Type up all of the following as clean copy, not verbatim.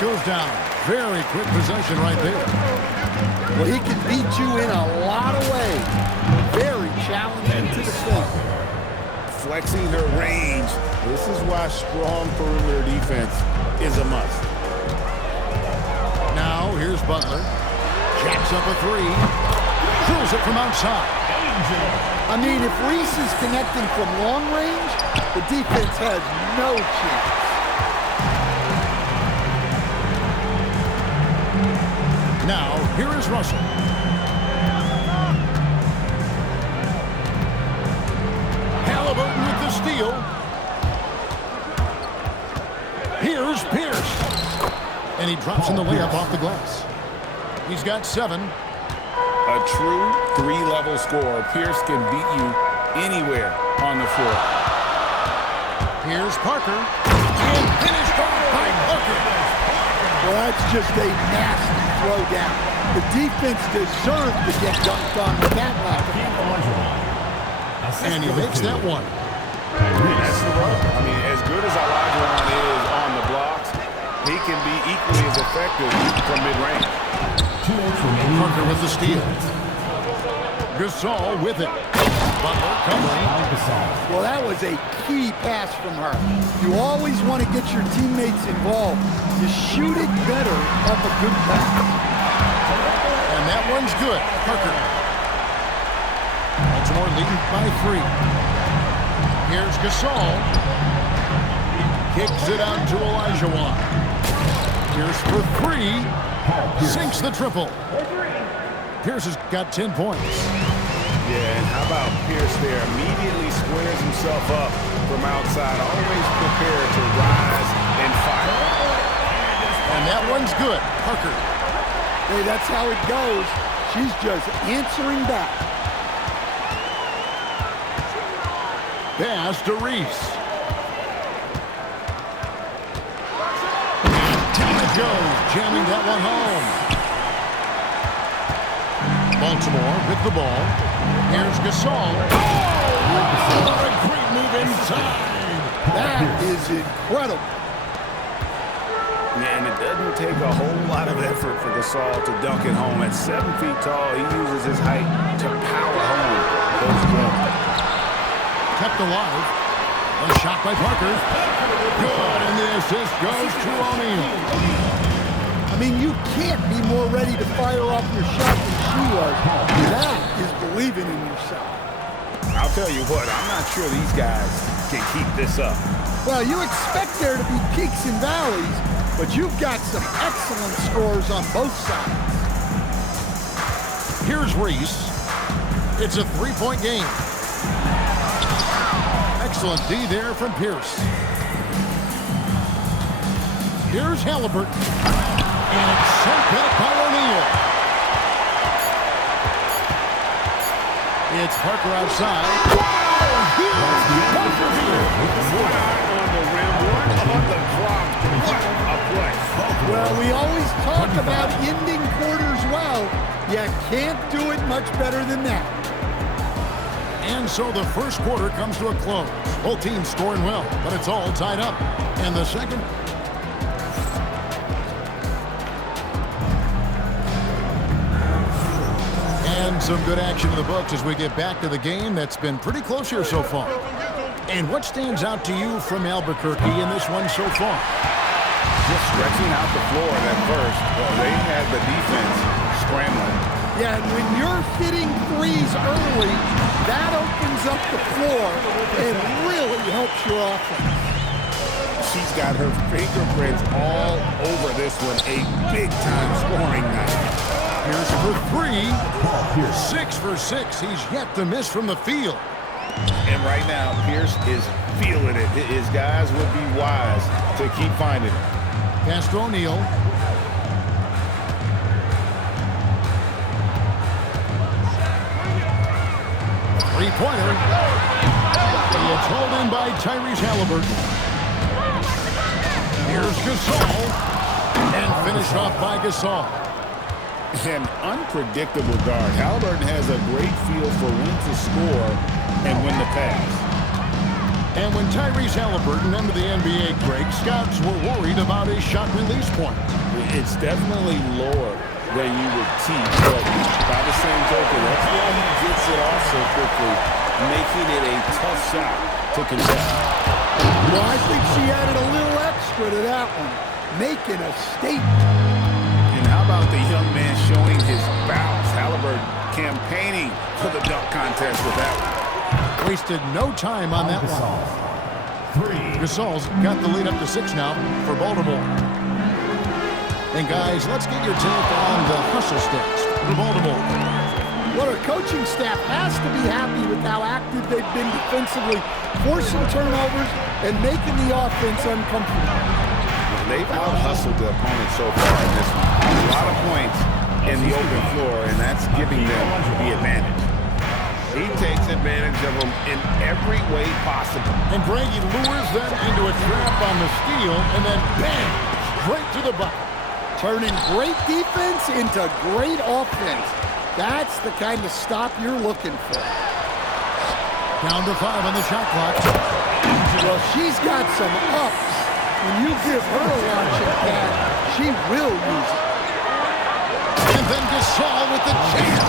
Goes down. Very quick possession right there. Well, he can beat you in a lot of ways. Very challenging to defend. Flexing her range. This is why strong perimeter defense is a must. Now, here's Butler. Jacks up a three. Throws it from outside. I mean, if Reese is connecting from long range, the defense has no chance. Now, here is Russell. Halliburton with the steal. Here's Pierce. And he drops in the layup off the glass. He's got 7. A true 3-level scorer. Pierce can beat you anywhere on the floor. Here's Parker. And finished off by Parker. Well, that's just a nasty throw down. The defense deserved to get dunked on with that lack of effort. And he makes that one. That's the rub. I mean, as good as Olajuwon is on the blocks, he can be equally as effective from mid-range. Parker with the steal. Gasol with it. Butler covering. Well, that was a key pass from her. You always want to get your teammates involved. You shoot it better off a good pass. And that one's good. Parker. Baltimore leading by 3. Here's Gasol. Kicks it out to Olajuwon. Pierce for 3. Sinks the triple. Pierce has got 10 points. Yeah, and how about Pierce there? Immediately squares himself up from outside. Always prepared to rise and fire. And that one's good. Parker. Hey, that's how it goes. She's just answering back. Pass to Reese. Down it goes, jamming that one home. Baltimore with the ball. Here's Gasol. Oh! What a great move inside. That is incredible. Yeah, and it doesn't take a whole lot of effort for Gasol to dunk it home. At 7 feet tall, he uses his height to power home those jumps. Kept alive. A shot by Parker. Good, and the assist goes to O'Neal. I mean, you can't be more ready to fire off your shot than she was. That is believing in yourself. I'll tell you what, I'm not sure these guys can keep this up. Well, you expect there to be peaks and valleys, but you've got some excellent scores on both sides. Here's Reese. It's a 3-point game. Excellent D there from Pierce. Here's Halliburton. And it's sent back by O'Neal. It's Parker outside. Here's Parker here. One eye on the rim, one on the clock. What a play. Well, we always talk about ending quarters well. You can't do it much better than that. And so the first quarter comes to a close. Both teams scoring well, but it's all tied up. And the second... And some good action in the books as we get back to the game that's been pretty close here so far. And what stands out to you from Albuquerque in this one so far? Just stretching out the floor at first. They had the defense scrambling. Yeah, and when you're hitting threes early, that opens up the floor and really helps your offense. She's got her fingerprints all over this one. A big-time scoring night. Here's for 3. 6 for 6. He's yet to miss from the field. And right now, Pierce is feeling it. His guys would be wise to keep finding it. Pass to O'Neal. Three-pointer. It's hauled in by Tyrese Halliburton. Here's Gasol. And finished off by Gasol. An unpredictable guard. Halliburton has a great feel for when to score and when to pass. And when Tyrese Halliburton entered the NBA, Greg, scouts were worried about his shot release point. It's definitely lower than you would teach, but by the same token, that's why he gets it off so quickly, making it a tough shot to contest. Well, I think she added a little extra to that one, making a statement. And how about the young man showing his bounce? Halliburton campaigning for the dunk contest with that one. Wasted no time on that one. Gasol's got the lead up to 6 now for Baltimore. And guys, let's get your take on the hustle stats for Baltimore. Well, our coaching staff has to be happy with how active they've been defensively, forcing turnovers and making the offense uncomfortable. They've out-hustled the opponent so far in this one. A lot of points in the open floor, and that's giving them the advantage. He takes advantage of them in every way possible. And Brady lures them into a trap on the steal, and then bam, straight to the bucket. Turning great defense into great offense. That's the kind of stop you're looking for. Down to 5 on the shot clock. Well, she's got some ups. When you give her a launching pad, she will use it. And then Gasol with the jam.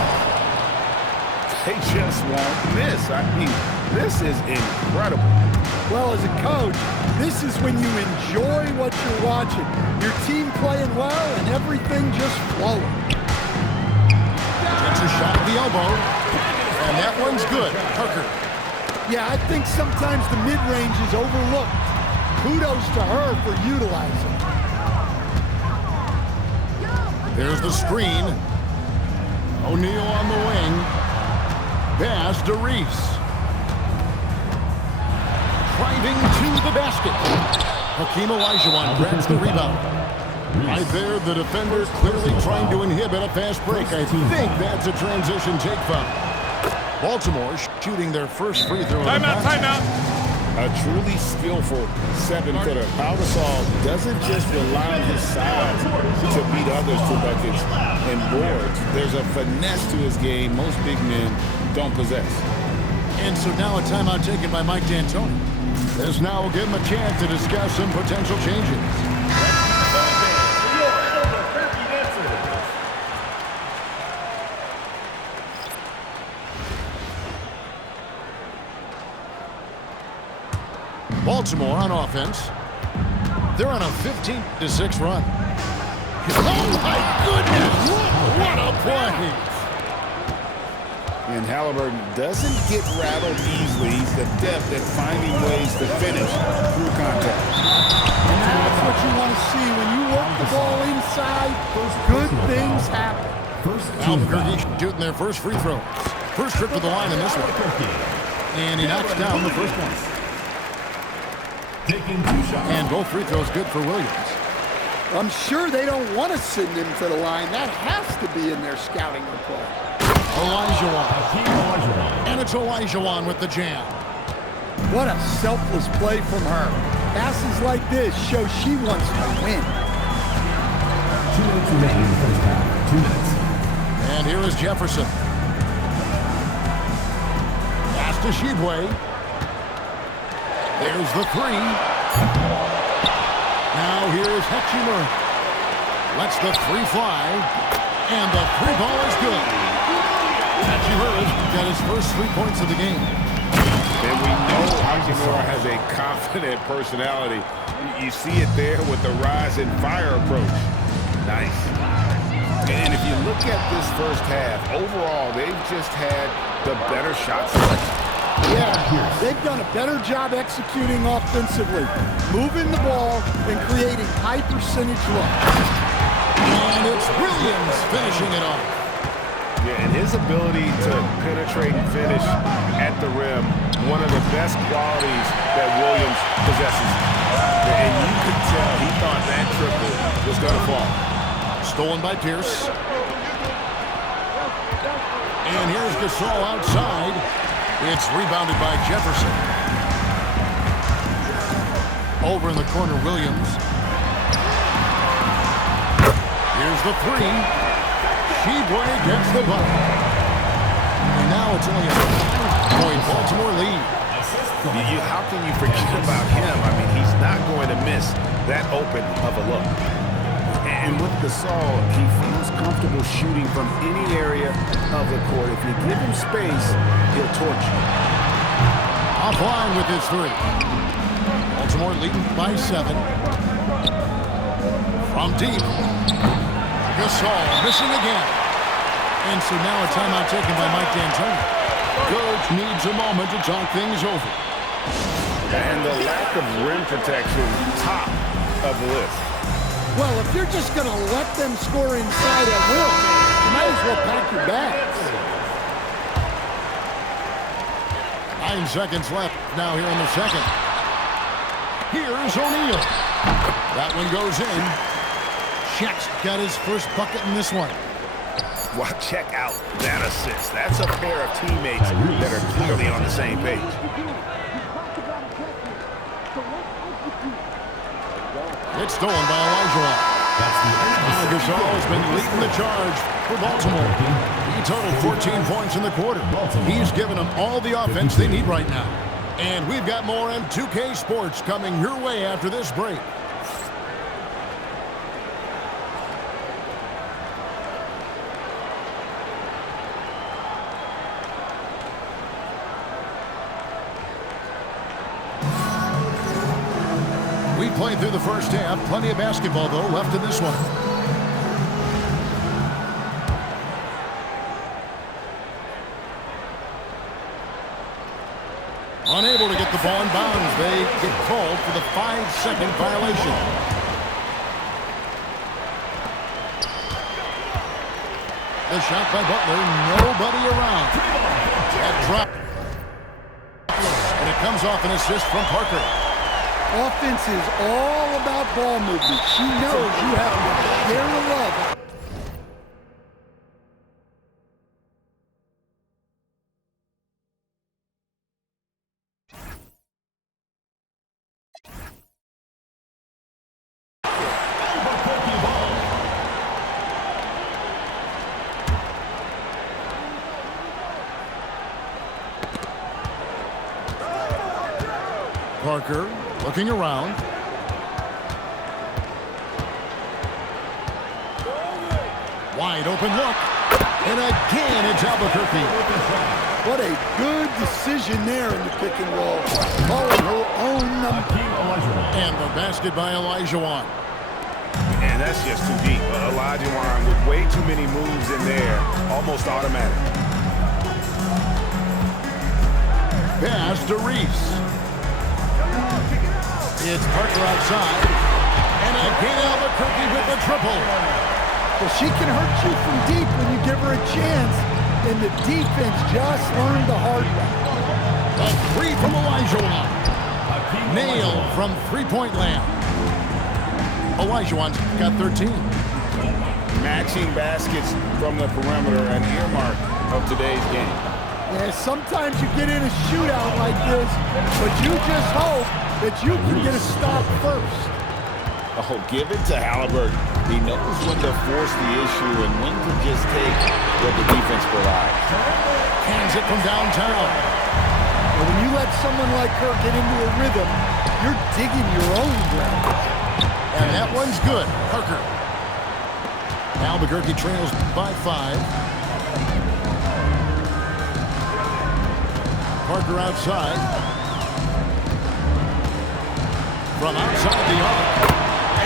They just won't miss. I mean, this is incredible. Well, as a coach, this is when you enjoy what you're watching. Your team playing well and everything just flowing. Takes a shot at the elbow. And that one's good. Tucker. Yeah, I think sometimes the mid-range is overlooked. Kudos to her for utilizing it. There's the screen. O'Neal on the wing. Pass to Reese. Driving to the basket. Hakeem Olajuwon grabs the rebound. Right there, the defender clearly trying to inhibit a fast break. I think that's a transition take foul. Baltimore shooting their first free throw. Timeout. A truly skillful 7-footer. Pau Gasol doesn't just rely on his size to beat others to buckets and boards. There's a finesse to his game most big men don't possess. And so now a timeout taken by Mike D'Antoni. This now will give him a chance to discuss some potential changes. Baltimore on offense. They're on a 15-6 run. Oh, my goodness! What a play! And Halliburton doesn't get rattled easily. He's adept at finding ways to finish through contact. And that's what you want to see. When you work the ball inside, good things happen. Albuquerque shooting their first free throw. First trip to the line in this one. And he knocks down the first one. And both free throws good for Williams. I'm sure they don't want to send him to the line. That has to be in their scouting report. Olajuwon. And it's Olajuwon with the jam. What a selfless play from her. Passes like this show she wants to win. 2 minutes remaining in the first half. 2 minutes. And here is Jefferson. Pass to Shibwe. There's the three. Now here's Hechimura. Lets the three fly. And the three ball is good. Hechimura got his first 3 points of the game. And we know Hachimura has a confident personality. You see it there with the rise and fire approach. Nice. And if you look at this first half, overall, they've just had the better shot selection. Yeah, they've done a better job executing offensively, moving the ball and creating high percentage looks. And it's Williams finishing it off. Yeah, and his ability to penetrate and finish at the rim, one of the best qualities that Williams possesses. And you could tell he thought that triple was going to fall. Stolen by Pierce. And here's Gasol outside. It's rebounded by Jefferson. Over in the corner, Williams. Here's the three. Shibwe gets the bucket. And now it's only a 5-point Baltimore lead. How can you forget about him? I mean, he's not going to miss that open of a look. And with Gasol, he feels comfortable shooting from any area of the court. If you give him space, he'll torch you. Offline with his three. Baltimore leading by 7. From deep. Gasol missing again. And so now a timeout taken by Mike D'Antoni. Coach needs a moment to talk things over. And the lack of rim protection, top of the list. Well, if you're just going to let them score inside at will, you might as well pack your bags. 9 seconds left now here in the second. Here's O'Neal. That one goes in. Shaq's got his first bucket in this one. Well, check out that assist. That's a pair of teammates that are clearly on the same page. It's stolen by Olajuwon. Gasol has been leading the charge for Baltimore. He totaled 14 points in the quarter. He's given them all the offense they need right now. And we've got more M2K Sports coming your way after this break. We played through the first half. Plenty of basketball, though, left in this one. Unable to get the ball in bounds. They get called for the 5-second violation. The shot by Butler. Nobody around. That drop. And it comes off an assist from Parker. Offense is all about ball movement. She knows you have to share the love. Parker looking around. Wide open look. And again, it's Albuquerque. What a good decision there in the pick and roll. Calling her own number. And the basket by Olajuwon. And that's just too deep. Olajuwon with way too many moves in there. Almost automatic. Pass to Reese. It's Parker outside. And again, Albuquerque with the triple. Well, she can hurt you from deep when you give her a chance. And the defense just learned the hard way. A three from Olajuwon. Nailed from three-point land. Olajuwon's got 13. Matching baskets from the perimeter, an earmark of today's game. Yeah, sometimes you get in a shootout like this, but you just hope that you can get a stop first. Oh, give it to Halliburton. He knows when to force the issue and when to just take what the defense provides. Hands it from downtown. And when you let someone like her get into a rhythm, you're digging your own ground. And that one's good. Parker. Albuquerque trails by 5. Parker outside. From outside the arc.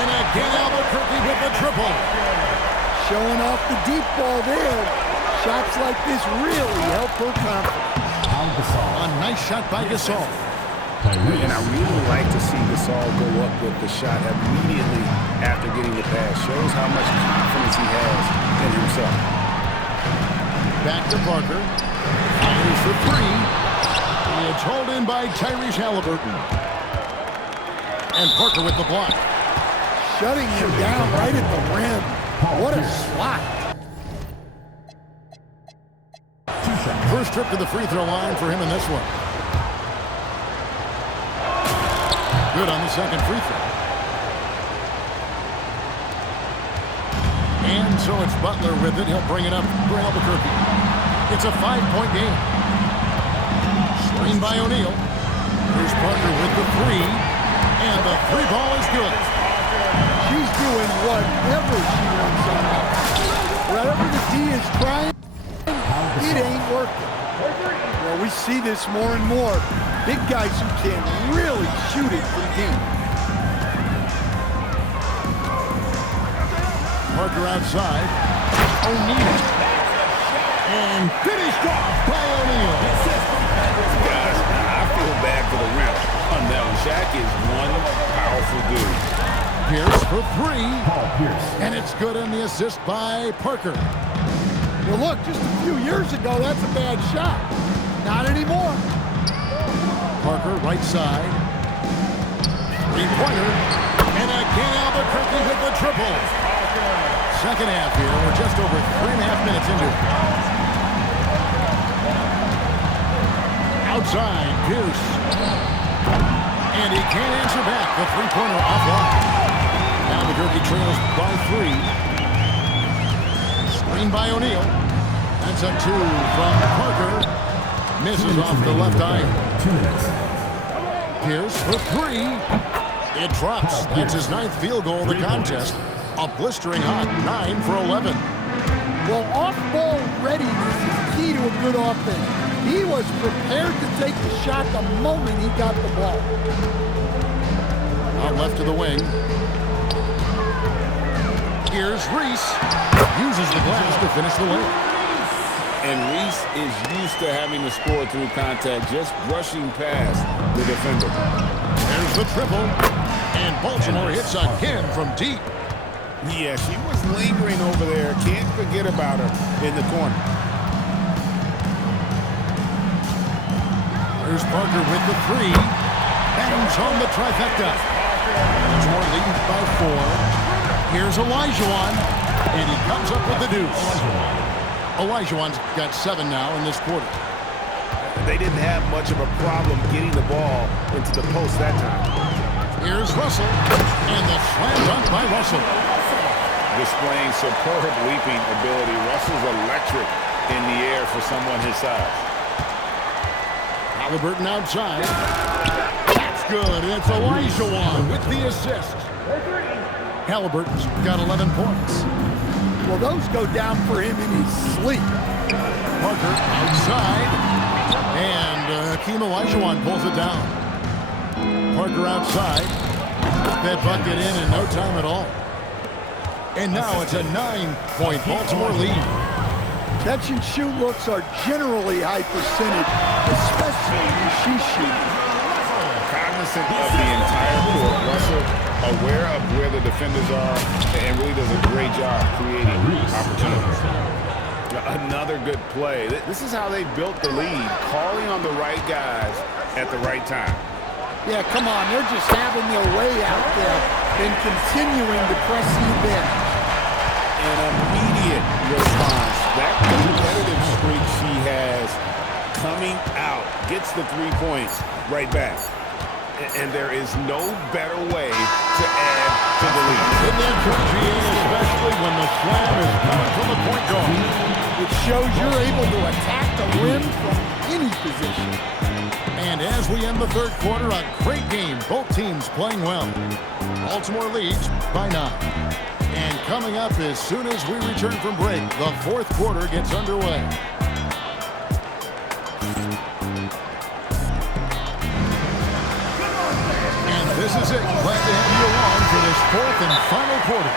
And again, Albuquerque with the triple. Showing off the deep ball there. Shots like this really help her confidence. A nice shot by Gasol. And I really like to see Gasol go up with the shot immediately after getting the pass. Shows how much confidence he has in himself. Back to Parker. Fires for 3. It's hauled in by Tyrese Halliburton. And Parker with the block. Shutting him down right at the rim. What a swat. First trip to the free throw line for him in this one. Good on the second free throw. And so it's Butler with it. He'll bring it up for Albuquerque. It's a 5-point game. Screen by O'Neal. Here's Parker with the three. And the three ball is good. She's doing whatever she wants on that. Whatever the D is trying, it ain't working. Well, we see this more and more. Big guys who can really shoot it from deep. Parker outside. O'Neal. And finished off by O'Neal. Guys, I feel bad for the rim on that one. Shaq is one powerful dude. Pierce for three. Paul Pierce. And it's good on the assist by Parker. Well, look, just a few years ago, that's a bad shot. Not anymore. Parker, right side. Three-pointer. And again, Albuquerque with the triple. Second half here. We're just over 3.5 minutes into it. Outside, Pierce. And he can't answer back. The three-pointer offline. Albuquerque trails by 3. Screen by O'Neal. That's a 2 from Parker. Misses off the left eye. 2 minutes. Pierce for 3. It drops. That's his 9th field goal of the contest. A blistering hot 9 for 11. Well, off-ball readiness is key to a good offense. He was prepared to take the shot the moment he got the ball. Out left to the wing. Here's Reese. Uses the glass to finish the layup. And Reese is used to having to score through contact, just brushing past the defender. There's the triple. And Baltimore hits again from deep. Yeah, she was lingering over there. Can't forget about her in the corner. There's Parker with the 3. Bangs home the trifecta. Baltimore leading by 4. Here's Olajuwon. And he comes up with the deuce. Olajuwon's got 7 now in this quarter. They didn't have much of a problem getting the ball into the post that time. Here's Russell. And the slam dunk by Russell. Displaying superb leaping ability. Russell's electric in the air for someone his size. Halliburton outside. That's good. It's Olajuwon with the assist. Halliburton's got 11 points. Well, those go down for him in his sleep. Parker outside. And Hakeem Olajuwon pulls it down. Parker outside. That bucket in no time at all. And now it's a 9-point Baltimore lead. Catch and shoot looks are generally high percentage, especially when she's shooting. Cognizant of the entire court, Russell aware of where the defenders are and really does a great job creating opportunities. Another good play. This is how they built the lead, calling on the right guys at the right time. Yeah, come on, they're just having their way out there and continuing to press the advantage. An immediate response. That competitive streak she has coming out gets the 3 points right back. And there is no better way to add to the lead. And then for GA, especially when the slam is coming from the point guard. It shows you're able to attack the rim from any position. And as we end the third quarter, a great game. Both teams playing well. Baltimore leads by 9. And coming up as soon as we return from break, the fourth quarter gets underway. And this is it. Glad to have you along for this fourth and final quarter.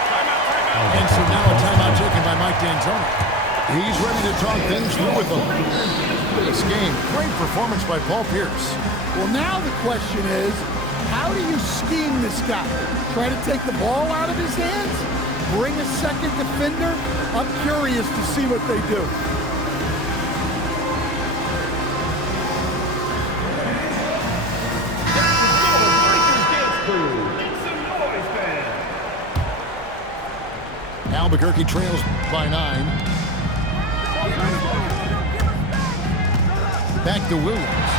And so now a timeout taken by Mike D'Antoni. He's ready to talk things through with them. This game, great performance by Paul Pierce. Well, now the question is, how do you scheme this guy? Try to take the ball out of his hands? Bring a second defender? I'm curious to see what they do. Albuquerque trails by 9. Back to Williams.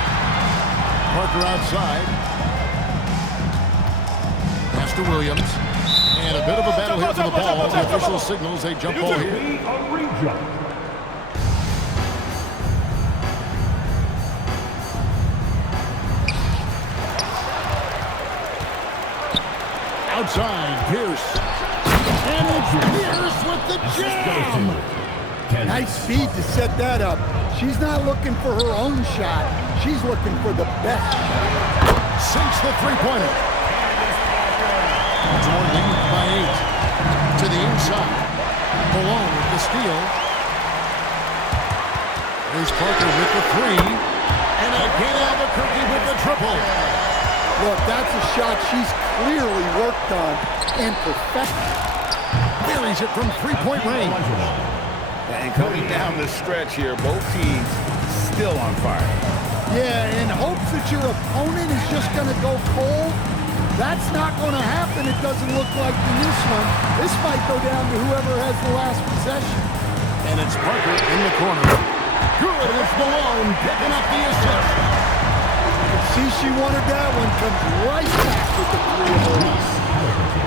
Parker outside. Pass to Williams. And a bit of a battle here for the ball. The official signals a jump ball here. outside. Pierce. And it's Pierce with the jam. Nice speed to set that up. She's not looking for her own shot. She's looking for the best shot. Sinks the three-pointer. Baltimore leading by 8. To the inside. Malone with the steal. Here's Parker with the three. And again Albuquerque with the triple. Look, that's a shot she's clearly worked on and perfected. Buries it from three-point range. And coming down the stretch here, both teams still on fire. Yeah, in hopes that your opponent is just going to go cold, that's not going to happen. It doesn't look like in this one. This might go down to whoever has the last possession. And it's Parker in the corner. Good, it's Malone picking up the assist. You can see she wanted that one. Comes right back with the three of those.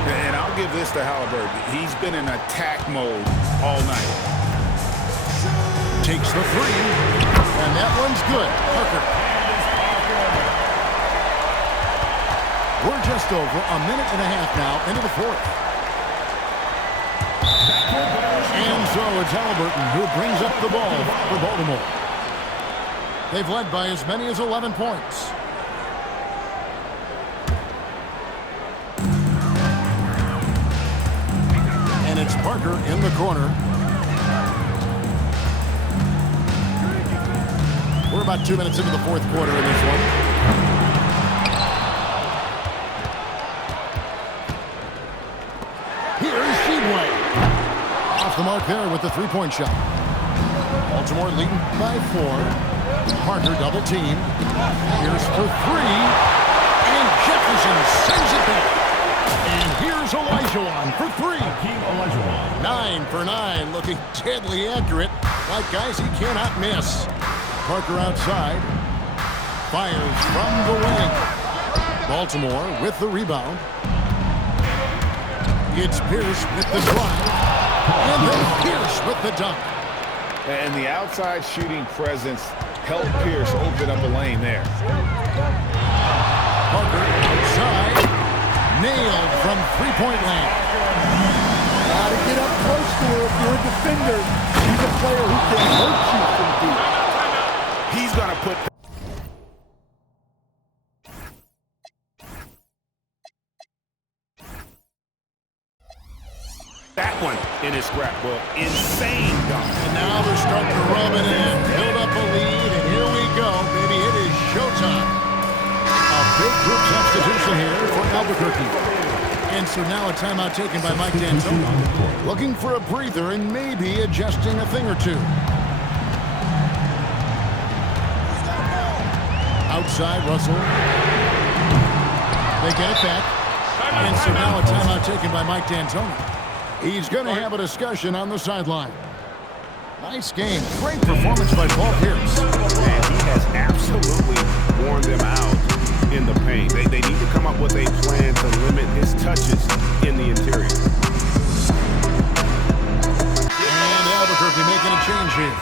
And I'll give this to Halliburton. He's been in attack mode all night. Takes the three, and that one's good. Parker. We're just over a minute and a half now into the fourth. And so it's Halliburton who brings up the ball for Baltimore. They've led by as many as 11 points. And it's Parker in the corner. We're about 2 minutes into the fourth quarter in this one. Here's Sheedway. Off the mark there with the three-point shot. Baltimore leading by 4. Parker double team. Here's for 3. And Jefferson sends it back. And here's Olajuwon for 3. 9 for 9. Looking deadly accurate. Like guys he cannot miss. Parker outside, fires from the wing. Baltimore with the rebound. It's Pierce with the drive. And then Pierce with the dunk. And the outside shooting presence helped Pierce open up a lane there. Parker outside, nailed from three-point land. Got to get up close to her if you're a defender. She's a player who can hurt you from deep. He's going to put that one in his scrapbook. Insane dunk. And now they're starting to rub it in, build up a lead, and here we go, baby. It is showtime. A big group substitution here for Albuquerque. And so now a timeout taken by Mike D'Antoni. Looking for a breather and maybe adjusting a thing or two. Outside, Russell. They get it back. And so now a timeout taken by Mike D'Antoni. He's going to have a discussion on the sideline. Nice game. Great performance by Paul Pierce. And he has absolutely worn them out in the paint. They need to come up with a plan to limit his touches in the interior. And Albuquerque making a change here.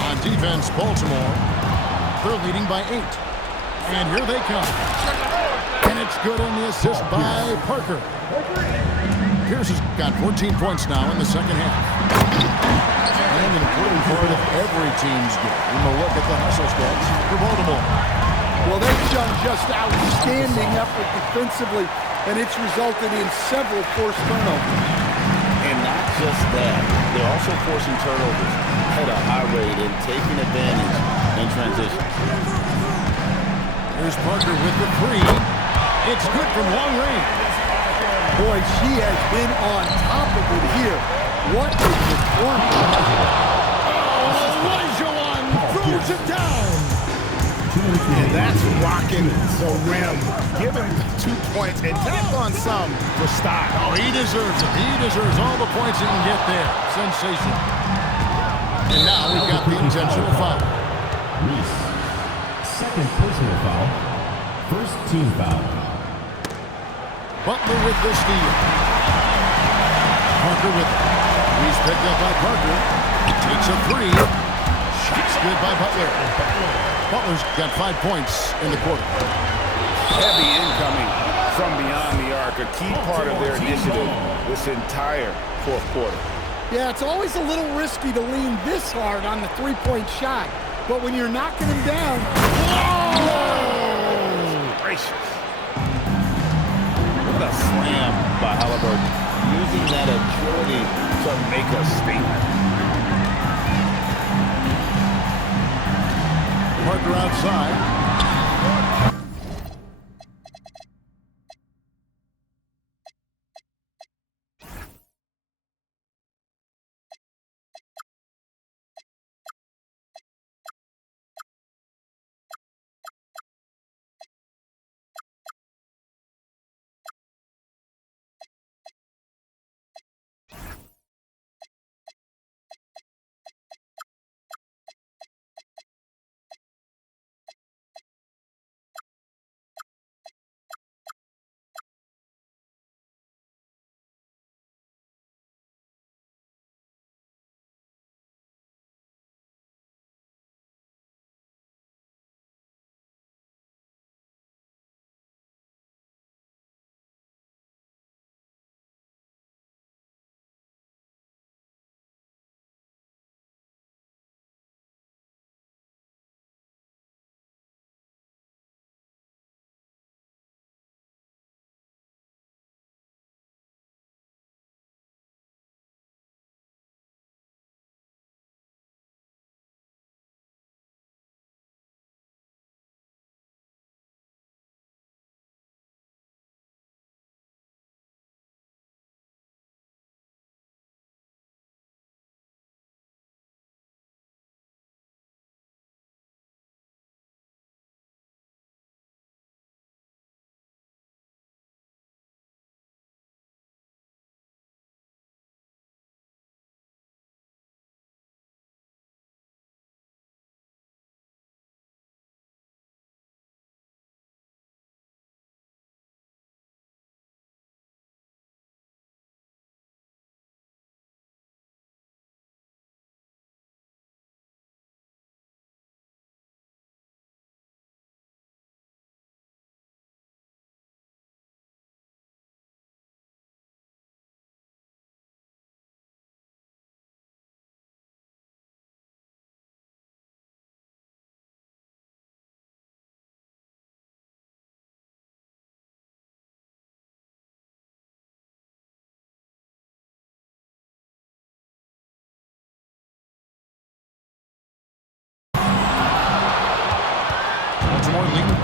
On defense, Baltimore. They're leading by 8. And here they come. And it's good on the assist by Parker. Pierce has got 14 points now in the second half. And an important part of every team's game. We'll look at the hustle stats for Baltimore. Well, they've done just outstanding effort defensively, and it's resulted in several forced turnovers. And not just that, they're also forcing turnovers at a high rate and taking advantage in transition. Here's Parker with the three. It's good from long range. Boy, she has been on top of it here. What a performance. Olajuwon throws it down. And that's rocking the rim. Give him 2 points and tap on some for style. Oh, he deserves it. He deserves all the points he can get there. Sensational. And now we've got the intentional foul. Reese. Second personal foul. First team foul. Butler with the steal. Parker with it. He's picked up by Parker. He takes a three. Shot's good by Butler. Butler's got 5 points in the quarter. Heavy incoming from beyond the arc, a key part of their initiative this entire fourth quarter. Yeah, it's always a little risky to lean this hard on the three-point shot. But when you're knocking him down, whoa! Gracious. What a slam by Halliburton, using that agility to make a statement. Parker outside.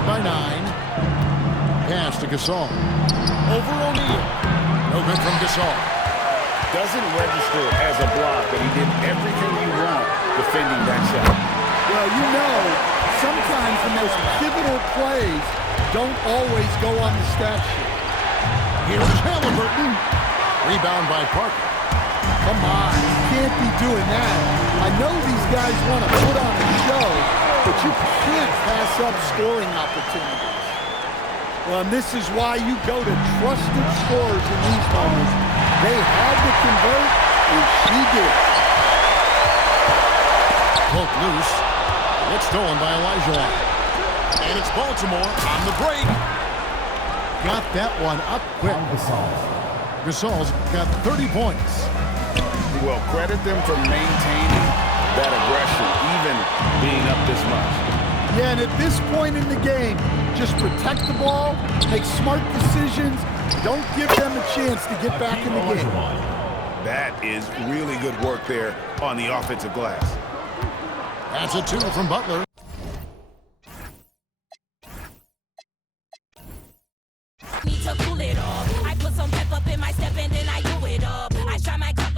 By 9. Pass to Gasol. Over O'Neal. No good from Gasol. Doesn't register as a block, but he did everything you want defending that shot. well, you know, sometimes the most pivotal plays don't always go on the stat sheet. Here's Halliburton. Rebound by Parker. Come on, you can't be doing that. I know these guys want to put on a show, but you can't pass up scoring opportunities. Well, and this is why you go to trusted scorers in these moments. They had to convert, and she did. Poked loose. It's stolen by Olajuwon. And it's Baltimore on the break. Got that one up quick. Gasol's got 30 points. Well, credit them for maintaining that aggression, even being up this much. Yeah, and at this point in the game, just protect the ball, make smart decisions, don't give them a chance to get back in the game. That is really good work there on the offensive glass. That's a 2 from Butler.